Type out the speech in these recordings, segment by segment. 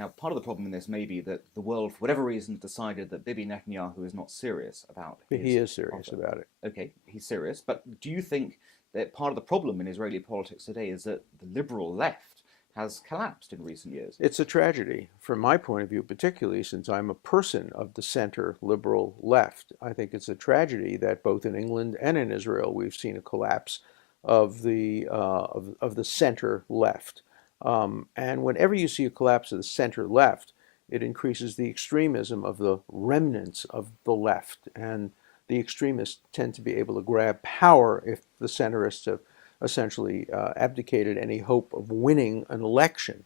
Now, part of the problem in this may be that the world, for whatever reason, decided that Bibi Netanyahu is not serious about He his is serious offer. about it. Okay, he's serious, but do you think that part of the problem in Israeli politics today is that the liberal left has collapsed in recent years? It's a tragedy from my point of view, particularly since I'm a person of the center liberal left. I think it's a tragedy that both in England and in Israel we've seen a collapse of the center left. And whenever you see a collapse of the center left, it increases the extremism of the remnants of the left. And the extremists tend to be able to grab power if the centrists have essentially abdicated any hope of winning an election.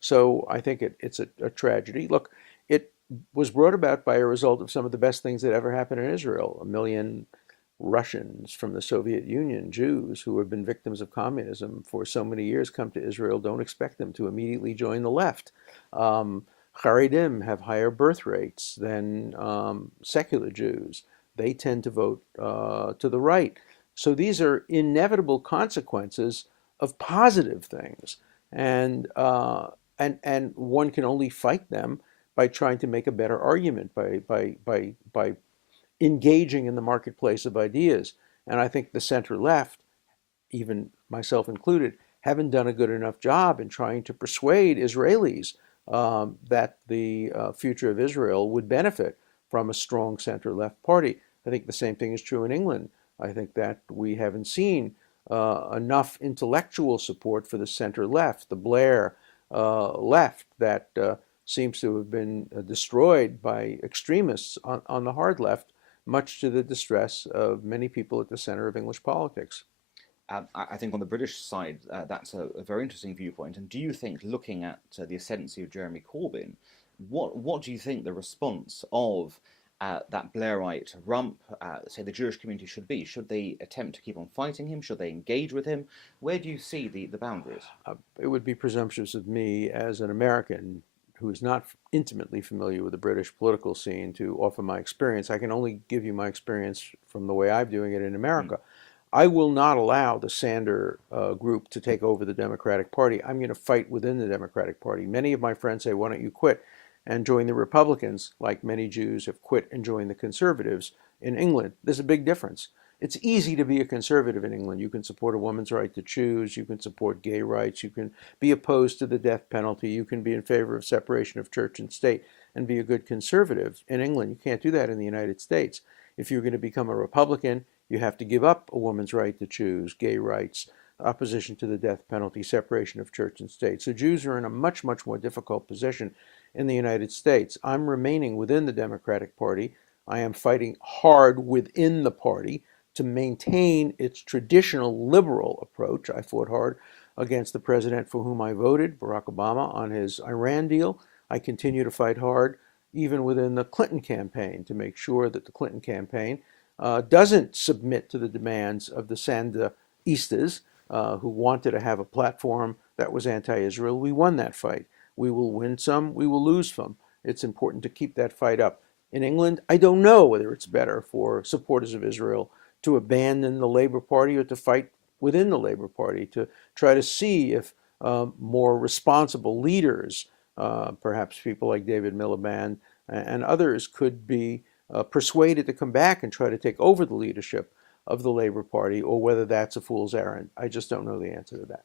So I think it's a tragedy. Look, it was brought about by a result of some of the best things that ever happened in Israel. A million Russians from the Soviet Union, Jews who have been victims of communism for so many years, come to Israel. Don't expect them to immediately join the left. Haredim have higher birth rates than secular Jews. They tend to vote to the right. So these are inevitable consequences of positive things, and and one can only fight them by trying to make a better argument, by engaging in the marketplace of ideas. And I think the center left, even myself included, haven't done a good enough job in trying to persuade Israelis that the future of Israel would benefit from a strong center left party. I think the same thing is true in England. I think that we haven't seen enough intellectual support for the center left, the Blair left that seems to have been destroyed by extremists on the hard left, much to the distress of many people at the center of English politics. I think on the British side, that's a very interesting viewpoint. And do you think, looking at the ascendancy of Jeremy Corbyn, what do you think the response of that Blairite rump, say the Jewish community should be? Should they attempt to keep on fighting him? Should they engage with him? Where do you see the boundaries? It would be presumptuous of me as an American who is not intimately familiar with the British political scene to offer my experience. I can only give you my experience from the way I'm doing it in America. Mm. I will not allow the Sander group to take over the Democratic Party. I'm going to fight within the Democratic Party. Many of my friends say, why don't you quit and join the Republicans, like many Jews have quit and joined the Conservatives in England. There's a big difference. It's easy to be a conservative in England. You can support a woman's right to choose. You can support gay rights. You can be opposed to the death penalty. You can be in favor of separation of church and state and be a good conservative in England. You can't do that in the United States. If you're going to become a Republican, you have to give up a woman's right to choose, gay rights, opposition to the death penalty, separation of church and state. So Jews are in a much, much more difficult position in the United States. I'm remaining within the Democratic Party. I am fighting hard within the party to maintain its traditional liberal approach. I fought hard against the president for whom I voted, Barack Obama, on his Iran deal. I continue to fight hard even within the Clinton campaign to make sure that the Clinton campaign doesn't submit to the demands of the Sandinistas who wanted to have a platform that was anti-Israel. We won that fight. We will win some, we will lose some. It's important to keep that fight up. In England, I don't know whether it's better for supporters of Israel to abandon the Labour Party or to fight within the Labour Party to try to see if more responsible leaders, perhaps people like David Miliband and others, could be persuaded to come back and try to take over the leadership of the Labour Party, or whether that's a fool's errand. I just don't know the answer to that.